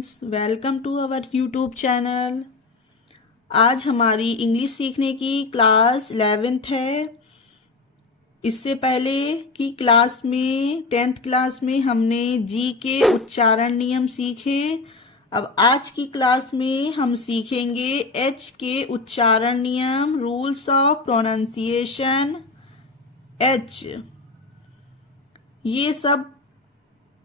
Friends, welcome to our YouTube channel. आज हमारी English सीखने की क्लास 11th है। इससे पहले की क्लास में 10th क्लास में हमने जी के उच्चारण नियम सीखे। अब आज की क्लास में हम सीखेंगे एच के उच्चारण नियम, रूल्स ऑफ प्रोनाउंसिएशन एच। ये सब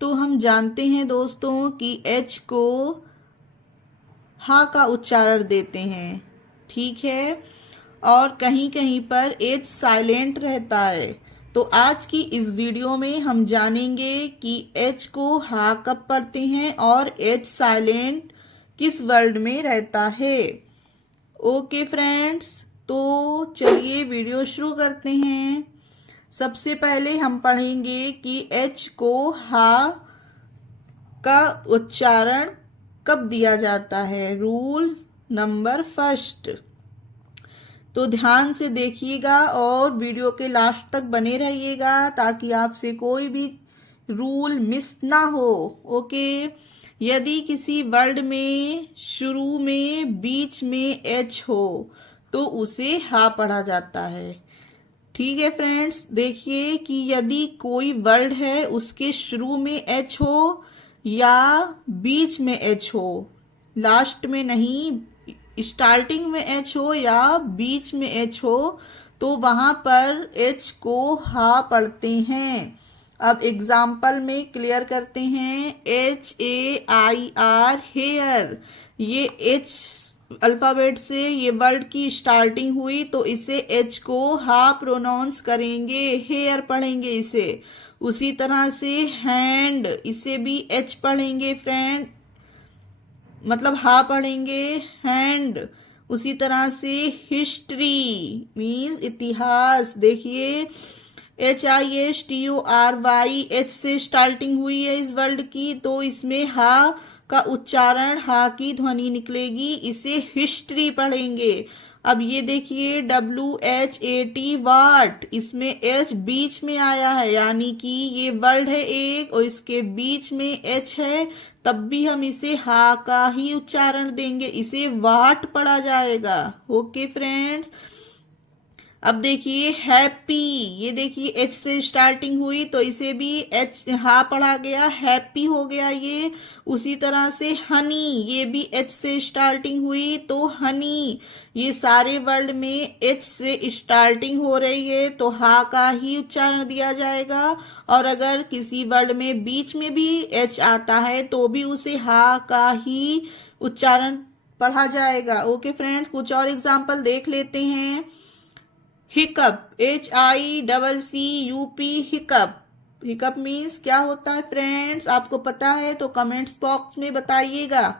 तो हम जानते हैं दोस्तों कि एच को हा का उच्चारण देते हैं, ठीक है। और कहीं कहीं पर एच साइलेंट रहता है। तो आज की इस वीडियो में हम जानेंगे कि एच को हा कब पढ़ते हैं और एच साइलेंट किस वर्ड में रहता है। ओके फ्रेंड्स, तो चलिए वीडियो शुरू करते हैं। सबसे पहले हम पढ़ेंगे कि एच को हा का उच्चारण कब दिया जाता है। रूल नंबर फर्स्ट, तो ध्यान से देखिएगा और वीडियो के लास्ट तक बने रहिएगा ताकि आपसे कोई भी रूल मिस ना हो। ओके, यदि किसी वर्ड में शुरू में बीच में एच हो तो उसे हा पढ़ा जाता है, ठीक है फ्रेंड्स। देखिए कि यदि कोई वर्ड है उसके शुरू में एच हो या बीच में एच हो, लास्ट में नहीं, स्टार्टिंग में एच हो या बीच में एच हो, तो वहां पर एच को हा पढ़ते हैं। अब एग्जाम्पल में क्लियर करते हैं। HAIR हेयर, ये एच अल्फाबेट से ये वर्ड की स्टार्टिंग हुई तो इसे एच को हा प्रोनाउंस करेंगे, हेयर पढ़ेंगे इसे। उसी तरह से हैंड, इसे भी एच पढ़ेंगे फ्रेंड, मतलब हा पढ़ेंगे हैंड। उसी तरह से हिस्ट्री मीन्स इतिहास, देखिए HISTORY एच से स्टार्टिंग हुई है इस वर्ड की तो इसमें हा का उच्चारण, हा की ध्वनि निकलेगी, इसे हिस्ट्री पढ़ेंगे। अब ये देखिए WHAT वाट, इसमें एच बीच में आया है, यानी कि ये वर्ड है एक और इसके बीच में एच है, तब भी हम इसे हा का ही उच्चारण देंगे, इसे वाट पढ़ा जाएगा। ओके फ्रेंड्स, अब देखिए हैप्पी, ये देखिए एच से स्टार्टिंग हुई तो इसे भी एच हा पढ़ा गया, हैप्पी हो गया ये। उसी तरह से हनी, ये भी एच से स्टार्टिंग हुई तो हनी। ये सारे वर्ड में एच से स्टार्टिंग हो रही है तो हा का ही उच्चारण दिया जाएगा। और अगर किसी वर्ड में बीच में भी एच आता है तो भी उसे हा का ही उच्चारण पढ़ा जाएगा। ओके फ्रेंड्स, कुछ और एग्जाम्पल देख लेते हैं। Hiccup, HICCUP hiccup, hiccup means क्या होता है फ्रेंड्स, आपको पता है तो कमेंट्स बॉक्स में बताइएगा।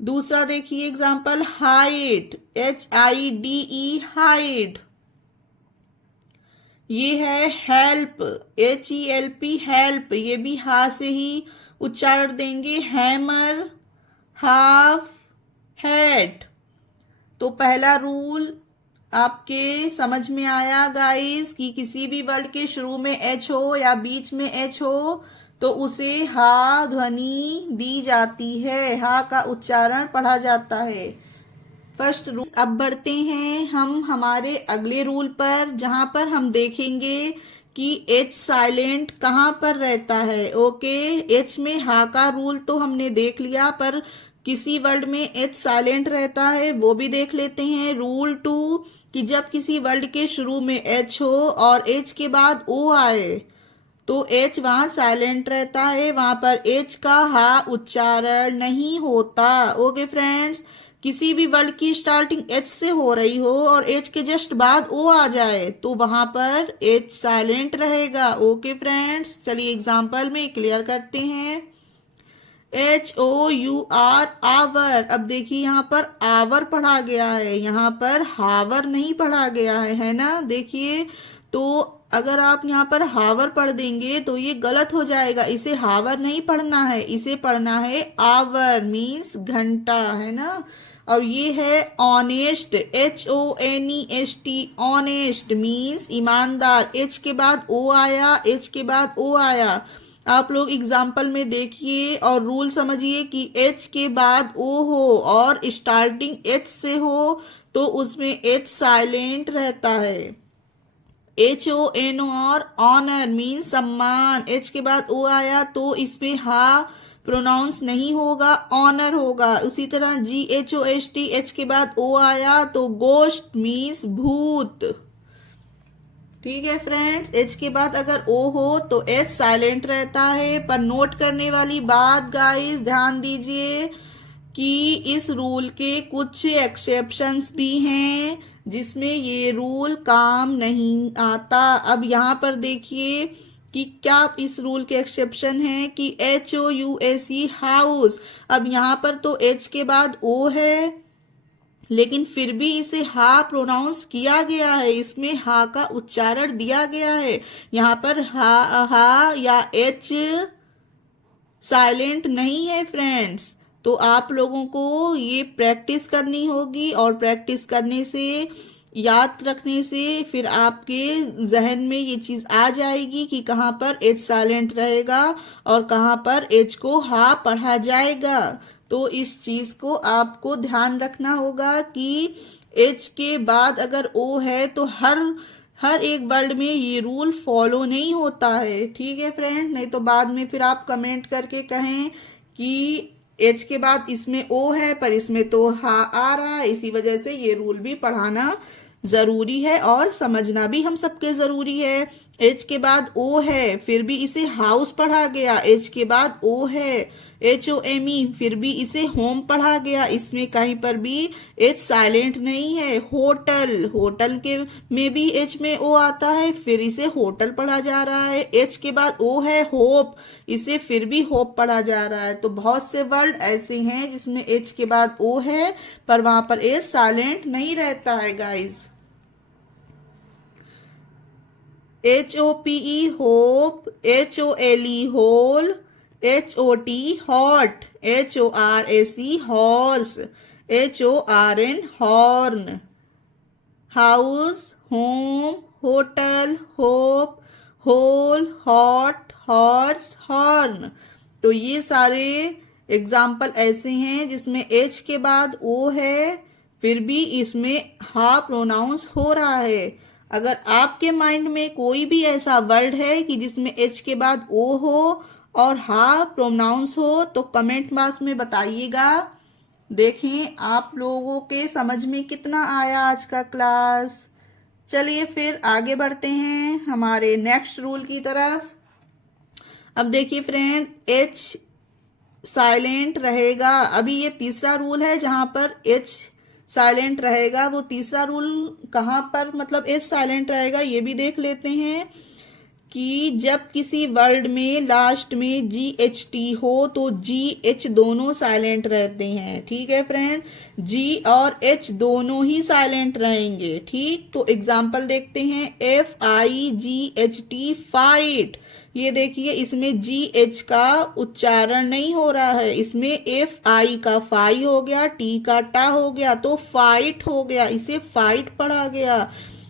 दूसरा देखिए एग्जाम्पल, हाइड, HIDE हाइड। ये है हेल्प, HELP हेल्प, ये भी हा से ही उच्चारण देंगे। Hammer, half, head. तो पहला रूल आपके समझ में आया गाइस कि किसी भी वर्ड के शुरू में एच हो या बीच में एच हो तो उसे हा ध्वनि दी जाती है, हा का उच्चारण पढ़ा जाता है। First rule. अब बढ़ते हैं हम हमारे अगले रूल पर, जहां पर हम देखेंगे कि एच साइलेंट कहां पर रहता है। ओके, एच में हा का रूल तो हमने देख लिया, पर किसी वर्ड में एच साइलेंट रहता है वो भी देख लेते हैं। रूल 2, कि जब किसी वर्ड के शुरू में एच हो और एच के बाद ओ आए तो एच वहां साइलेंट रहता है, वहां पर एच का हा उच्चारण नहीं होता। ओके फ्रेंड्स, किसी भी वर्ड की स्टार्टिंग एच से हो रही हो और एच के जस्ट बाद ओ आ जाए तो वहां पर एच साइलेंट रहेगा। ओके फ्रेंड्स, चलिए एग्जाम्पल में क्लियर करते हैं। HOUR आवर, अब देखिए यहाँ पर आवर पढ़ा गया है, यहाँ पर हावर नहीं पढ़ा गया है ना। देखिए, तो अगर आप यहाँ पर हावर पढ़ देंगे तो ये गलत हो जाएगा, इसे हावर नहीं पढ़ना है, इसे पढ़ना है आवर मीन्स घंटा, है ना। और ये है ऑनेस्ट, HONEST ऑनेस्ट मीन्स ईमानदार, एच के बाद ओ आया, एच के बाद ओ आया, आप लोग एग्जाम्पल में देखिए और रूल समझिए कि एच के बाद ओ हो और स्टार्टिंग एच से हो तो उसमें एच साइलेंट रहता है। HON और ऑनर मीन सम्मान, एच के बाद ओ आया तो इसमें हा प्रोनाउंस नहीं होगा, ऑनर होगा। उसी तरह GHOST एच के बाद ओ आया तो गोश्त मीन्स भूत। ठीक है फ्रेंड्स, एच के बाद अगर ओ हो तो एच साइलेंट रहता है। पर नोट करने वाली बात गाइस, ध्यान दीजिए कि इस रूल के कुछ एक्सेप्शंस भी हैं जिसमें ये रूल काम नहीं आता। अब यहाँ पर देखिए कि क्या इस रूल के एक्सेप्शन है कि HOUSE हाउस। अब यहाँ पर तो एच के बाद ओ है लेकिन फिर भी इसे हा प्रोनाउंस किया गया है, इसमें हा का उच्चारण दिया गया है। यहाँ पर हा या एच साइलेंट नहीं है फ्रेंड्स। तो आप लोगों को ये प्रैक्टिस करनी होगी और प्रैक्टिस करने से, याद रखने से फिर आपके जहन में ये चीज आ जाएगी कि कहाँ पर एच साइलेंट रहेगा और कहाँ पर एच को हा पढ़ा जाएगा। तो इस चीज को आपको ध्यान रखना होगा कि एच के बाद अगर ओ है तो हर एक वर्ड में ये रूल फॉलो नहीं होता है। ठीक है फ्रेंड, नहीं तो बाद में फिर आप कमेंट करके कहें कि एच के बाद इसमें ओ है पर इसमें तो हा आ रहा है। इसी वजह से ये रूल भी पढ़ाना जरूरी है और समझना भी हम सबके जरूरी है। एच के बाद ओ है फिर भी इसे हाउस पढ़ा गया, एच के बाद ओ है HOME फिर भी इसे होम पढ़ा गया, इसमें कहीं पर भी एच साइलेंट नहीं है। होटल, होटल के में भी एच में ओ आता है फिर इसे होटल पढ़ा जा रहा है। एच के बाद ओ है होप, इसे फिर भी होप पढ़ा जा रहा है। तो बहुत से वर्ड ऐसे हैं जिसमें एच के बाद ओ है पर वहां पर एच साइलेंट नहीं रहता है guys. HOPE hope, HOLE hole, HOT hot, HORAC horse, HORN horn, house, home, hotel, hope, whole, hot, horse, horn। तो ये सारे एग्जाम्पल ऐसे हैं जिसमें एच के बाद ओ है फिर भी इसमें हा प्रोनाउंस हो रहा है। अगर आपके माइंड में कोई भी ऐसा वर्ड है कि जिसमें एच के बाद ओ हो और हा प्रोनाउंस हो तो कमेंट बॉक्स में बताइएगा। देखें आप लोगों के समझ में कितना आया आज का क्लास। चलिए फिर आगे बढ़ते हैं हमारे नेक्स्ट रूल की तरफ। अब देखिए फ्रेंड, एच साइलेंट रहेगा। अभी ये तीसरा रूल है जहां पर एच साइलेंट रहेगा। वो तीसरा रूल कहां पर मतलब एच साइलेंट रहेगा ये भी देख लेते हैं कि जब किसी वर्ड में लास्ट में GHT हो तो GH दोनों साइलेंट रहते हैं। ठीक है फ्रेंड, G और H दोनों ही साइलेंट रहेंगे। ठीक, तो एग्जाम्पल देखते हैं। FIGHT फाइट, ये देखिए इसमें GH का उच्चारण नहीं हो रहा है, इसमें FI का फाई हो गया, T का टा हो गया तो फाइट हो गया, इसे फाइट पढ़ा गया।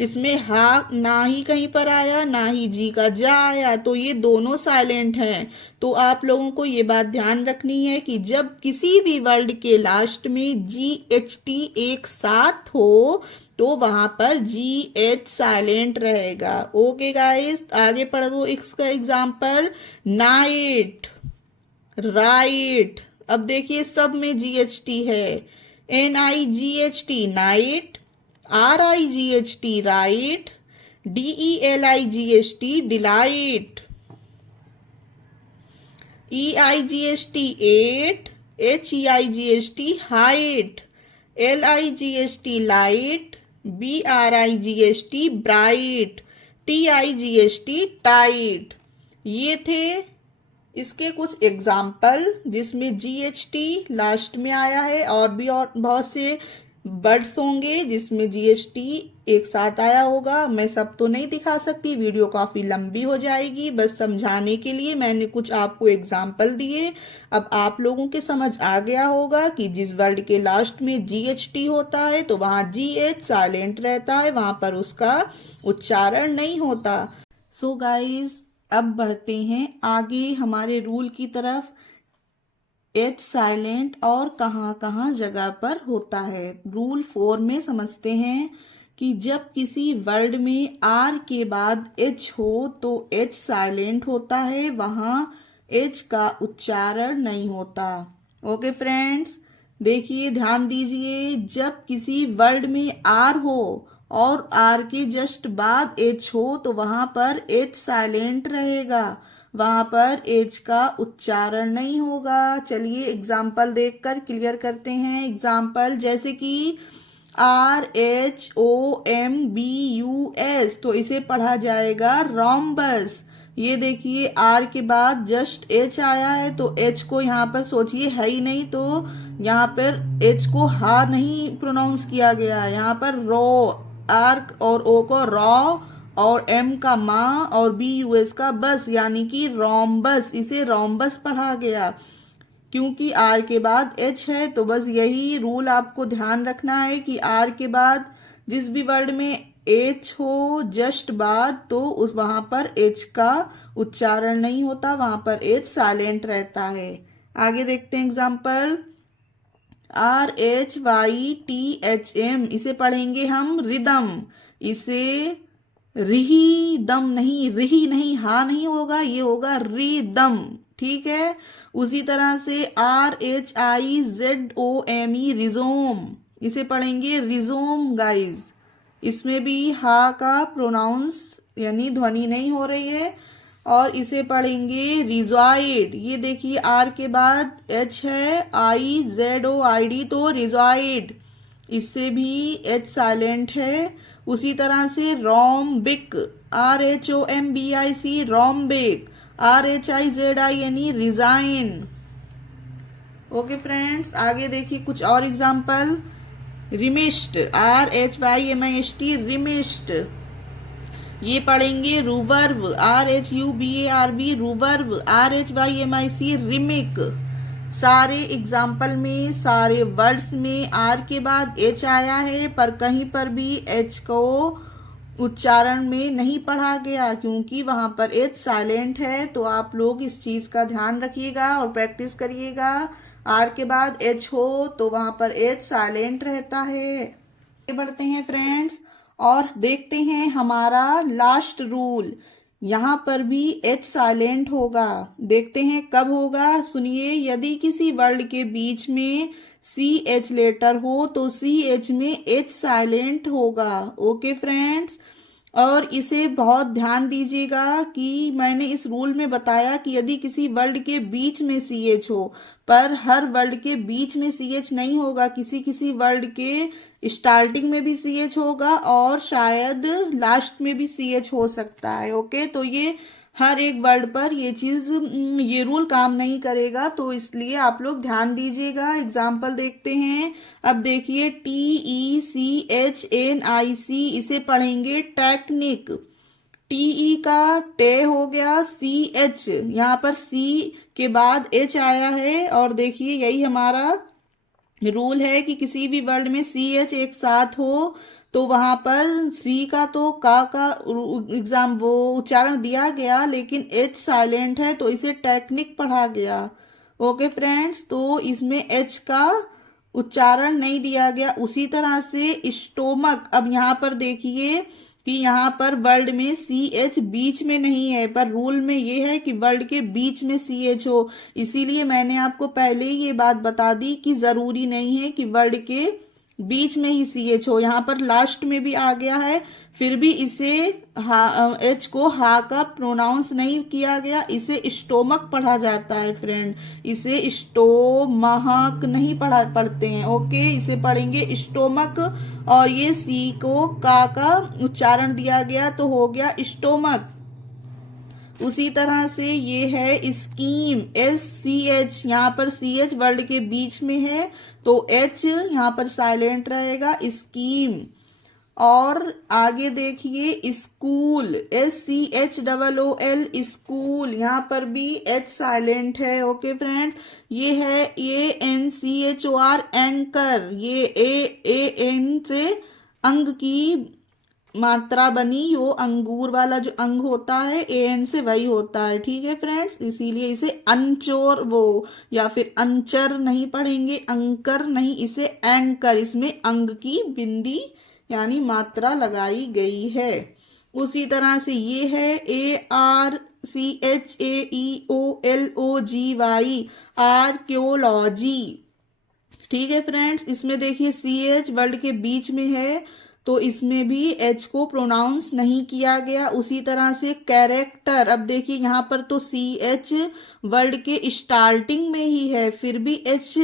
इसमें हा ना ही कहीं पर आया ना ही जी का जा आया, तो ये दोनों साइलेंट हैं। तो आप लोगों को ये बात ध्यान रखनी है कि जब किसी भी वर्ड के लास्ट में GHT एक साथ हो तो वहां पर GH साइलेंट रहेगा। ओके गाइस, आगे पढ़ो इसका एग्जाम्पल। नाइट, राइट, अब देखिए सब में GHT है। NIGHT night, RIGHT right, DELIGHT delight, EIGHT eight, HEIGHT height, LIGHT light, BRIGHT bright, TIGHT tight. ये थे इसके कुछ एग्जाम्पल जिसमें GHT लास्ट में आया है और भी और बहुत से वर्ड्स होंगे जिसमें GHT एक साथ आया होगा। मैं सब तो नहीं दिखा सकती, वीडियो काफी लंबी हो जाएगी, बस समझाने के लिए मैंने कुछ आपको एग्जाम्पल दिए। अब आप लोगों के समझ आ गया होगा कि जिस वर्ड के लास्ट में GHT होता है तो वहां GH साइलेंट रहता है, वहां पर उसका उच्चारण नहीं होता। सो गाइस, अब बढ़ते हैं आगे हमारे रूल की तरफ। एच साइलेंट और कहाँ कहाँ जगह पर होता है। रूल 4 में समझते हैं कि जब किसी वर्ड में आर के बाद एच हो तो एच साइलेंट होता है, वहाँ एच का उच्चारण नहीं होता। ओके फ्रेंड्स, देखिए ध्यान दीजिए, जब किसी वर्ड में आर हो और आर के जस्ट बाद एच हो तो वहां पर एच साइलेंट रहेगा, वहां पर एच का उच्चारण नहीं होगा। चलिए एग्जाम्पल देखकर क्लियर करते हैं। एग्जाम्पल जैसे कि RHOMBUS, तो इसे पढ़ा जाएगा रोम्बस। ये देखिए आर के बाद जस्ट एच आया है तो एच को यहाँ पर सोचिए है ही नहीं, तो यहाँ पर एच को हा नहीं प्रोनाउंस किया गया है, यहाँ पर रो, आर और ओ को रॉ और एम का माँ और BUS का बस, यानी कि रोम्बस, इसे रोम्बस पढ़ा गया क्योंकि आर के बाद एच है। तो बस यही रूल आपको ध्यान रखना है कि आर के बाद जिस भी वर्ड में एच हो जस्ट बाद, तो उस वहां पर एच का उच्चारण नहीं होता, वहां पर एच साइलेंट रहता है। आगे देखते हैं एग्जाम्पल। RHYTHM, इसे पढ़ेंगे हम रिदम। इसे रिही दम नहीं, रिही नहीं, हा नहीं होगा, ये होगा रिदम। ठीक है। उसी तरह से RHIZOME रिजोम, इसे पढ़ेंगे रिजोम गाइज। इसमें भी हा का प्रोनाउंस यानी ध्वनि नहीं हो रही है, और इसे पढ़ेंगे रिजॉइड। ये देखिए आर के बाद एच है, IZOID, तो रिजॉइड, इससे भी एच साइलेंट है। उसी तरह से rhombic, RHOMBIC rhombic, RHIZIN resign. Okay friends, आगे देखिए कुछ और एग्जाम्पल। रिमिस्ट, RHYMIST रिमिस्ट, ये पढ़ेंगे रूबर्ब, RHUBARB रूबर्ब, RHYMIC रिमिक। सारे एग्जाम्पल में, सारे वर्ड्स में आर के बाद एच आया है, पर कहीं पर भी एच को उच्चारण में नहीं पढ़ा गया क्योंकि वहां पर एच साइलेंट है। तो आप लोग इस चीज का ध्यान रखिएगा और प्रैक्टिस करिएगा। आर के बाद एच हो तो वहां पर एच साइलेंट रहता है। आगे बढ़ते हैं फ्रेंड्स और देखते हैं हमारा लास्ट रूल। यहाँ पर भी एच साइलेंट होगा, देखते हैं कब होगा। सुनिए, यदि किसी वर्ड के बीच में CH लेटर हो तो CH में एच साइलेंट होगा। ओके फ्रेंड्स, और इसे बहुत ध्यान दीजिएगा कि मैंने इस रूल में बताया कि यदि किसी वर्ड के बीच में CH हो, पर हर वर्ड के बीच में CH नहीं होगा, किसी किसी वर्ड के स्टार्टिंग में भी CH होगा और शायद लास्ट में भी CH हो सकता है। ओके, तो ये हर एक वर्ड पर ये रूल काम नहीं करेगा, तो इसलिए आप लोग ध्यान दीजिएगा। एग्जाम्पल देखते हैं। अब देखिए TECHNIC, इसे पढ़ेंगे टेक्निक। TE का टे हो गया, CH यहाँ पर C के बाद H आया है, और देखिए यही हमारा रूल है कि किसी भी वर्ड में CH एक साथ हो तो वहां पर सी का तो का वो उच्चारण दिया गया, लेकिन एच साइलेंट है तो इसे टेक्निक पढ़ा गया। ओके फ्रेंड्स, तो इसमें एच का उच्चारण नहीं दिया गया। उसी तरह से स्टोमक, अब यहाँ पर देखिए कि यहाँ पर वर्ड में CH बीच में नहीं है, पर रूल में ये है कि वर्ड के बीच में CH हो, इसीलिए मैंने आपको पहले ही ये बात बता दी कि जरूरी नहीं है कि वर्ड के बीच में ही CH हो। यहाँ पर लास्ट में भी आ गया है, फिर भी इसे एच को हा का प्रोनाउंस नहीं किया गया, इसे स्टोमक पढ़ा जाता है फ्रेंड, इसे स्टोमहक नहीं पढ़ते हैं। ओके, इसे पढ़ेंगे स्टोमक, और ये सी को का उच्चारण दिया गया तो हो गया स्टोमक। उसी तरह से ये है स्कीम, SCH, यहाँ पर CH वर्ड के बीच में है तो H यहाँ पर साइलेंट रहेगा, स्कीम। और आगे देखिए स्कूल, SCHOOL स्कूल, यहाँ पर भी H साइलेंट है। ओके फ्रेंड्स, ये है ANCHOR एंकर, ये AN से अंग की मात्रा बनी वो अंगूर वाला जो अंग होता है एन से वही होता है। ठीक है फ्रेंड्स, इसीलिए इसे अंचोर वो या फिर अंचर नहीं पढ़ेंगे, अंकर नहीं, इसे एंकर, इसमें अंग की बिंदी यानी मात्रा लगाई गई है। उसी तरह से ये है ARCHAEOLOGY आर्कियोलॉजी। ठीक है फ्रेंड्स, इसमें देखिए CH वर्ड के बीच में है तो इसमें भी H को प्रोनाउंस नहीं किया गया। उसी तरह से कैरेक्टर, अब देखिए यहाँ पर तो CH वर्ड के स्टार्टिंग में ही है फिर भी H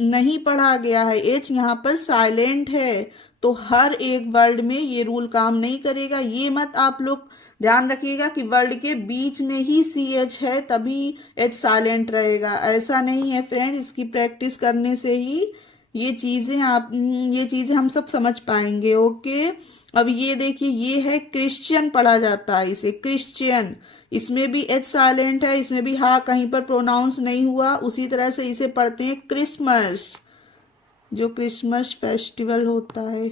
नहीं पढ़ा गया है, H यहाँ पर साइलेंट है। तो हर एक वर्ड में ये रूल काम नहीं करेगा। ये मत आप लोग ध्यान रखिएगा कि वर्ड के बीच में ही CH है तभी H साइलेंट रहेगा, ऐसा नहीं है फ्रेंड। इसकी प्रैक्टिस करने से ही ये चीजें हम सब समझ पाएंगे। ओके, अब ये देखिए ये है क्रिश्चियन पढ़ा जाता है इसे, क्रिश्चियन, इसमें भी H साइलेंट है, इसमें भी हा कहीं पर प्रोनाउंस नहीं हुआ। उसी तरह से इसे पढ़ते हैं क्रिसमस, जो क्रिसमस फेस्टिवल होता है,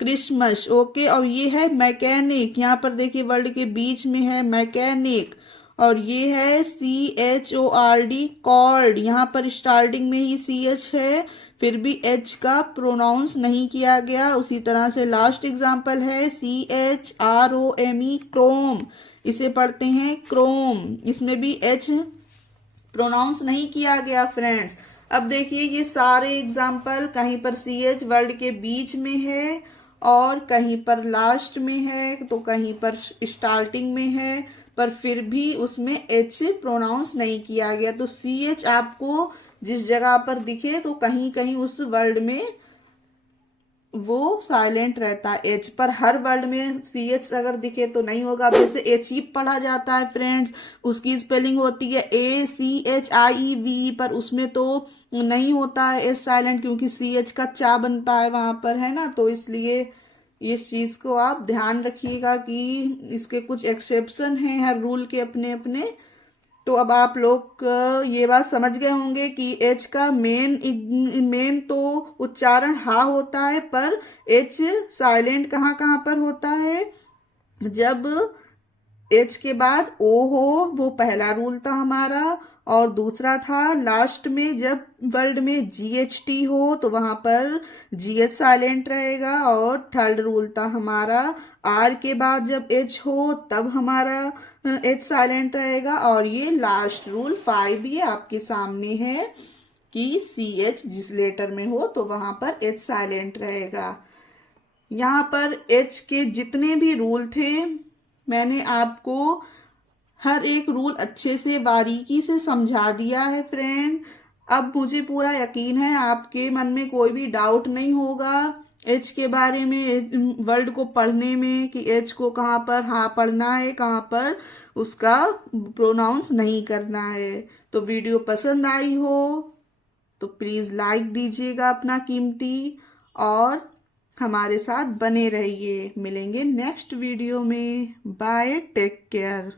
क्रिसमस। ओके, और ये है मैकेनिक, यहाँ पर देखिए वर्ड के बीच में है मैकेनिक। और ये है CHORD कॉल्ड, यहाँ पर स्टार्टिंग में ही CH है फिर भी H का प्रोनाउंस नहीं किया गया। उसी तरह से लास्ट एग्जाम्पल है CHROME क्रोम, इसे पढ़ते हैं क्रोम, इसमें भी H प्रोनाउंस नहीं किया गया फ्रेंड्स। अब देखिए ये सारे एग्जाम्पल कहीं पर CH वर्ड के बीच में है और कहीं पर लास्ट में है तो कहीं पर स्टार्टिंग में है, पर फिर भी उसमें H प्रोनाउंस नहीं किया गया। तो CH आपको जिस जगह पर दिखे तो कहीं कहीं उस वर्ड में वो साइलेंट रहता है H पर, हर वर्ड में CH अगर दिखे तो नहीं होगा। अब जैसे एचीव पढ़ा जाता है फ्रेंड्स, उसकी स्पेलिंग होती है ACHIEV, पर उसमें तो नहीं होता है H साइलेंट क्योंकि CH का चा बनता है वहां पर, है ना। तो इसलिए इस चीज को आप ध्यान रखिएगा कि इसके कुछ एक्सेप्शन हैं हर रूल के अपने अपने। तो अब आप लोग ये बात समझ गए होंगे कि H का मेन तो उच्चारण हा होता है, पर H साइलेंट कहाँ कहाँ पर होता है, जब H के बाद O हो, वो पहला रूल था हमारा। और दूसरा था लास्ट में जब वर्ड में GHT हो तो वहां पर GH साइलेंट रहेगा। और थर्ड रूल था हमारा R के बाद जब H हो तब हमारा H साइलेंट रहेगा। और ये लास्ट रूल 5 ये आपके सामने है कि CH जिस लेटर में हो तो वहां पर H साइलेंट रहेगा। यहाँ पर H के जितने भी रूल थे मैंने आपको हर एक रूल अच्छे से बारीकी से समझा दिया है फ्रेंड। अब मुझे पूरा यकीन है आपके मन में कोई भी डाउट नहीं होगा H के बारे में, वर्ड को पढ़ने में कि H को कहाँ पर हाँ पढ़ना है, कहाँ पर उसका प्रोनाउंस नहीं करना है। तो वीडियो पसंद आई हो तो प्लीज़ लाइक दीजिएगा अपना कीमती, और हमारे साथ बने रहिए। मिलेंगे नेक्स्ट वीडियो में। Bye, take care.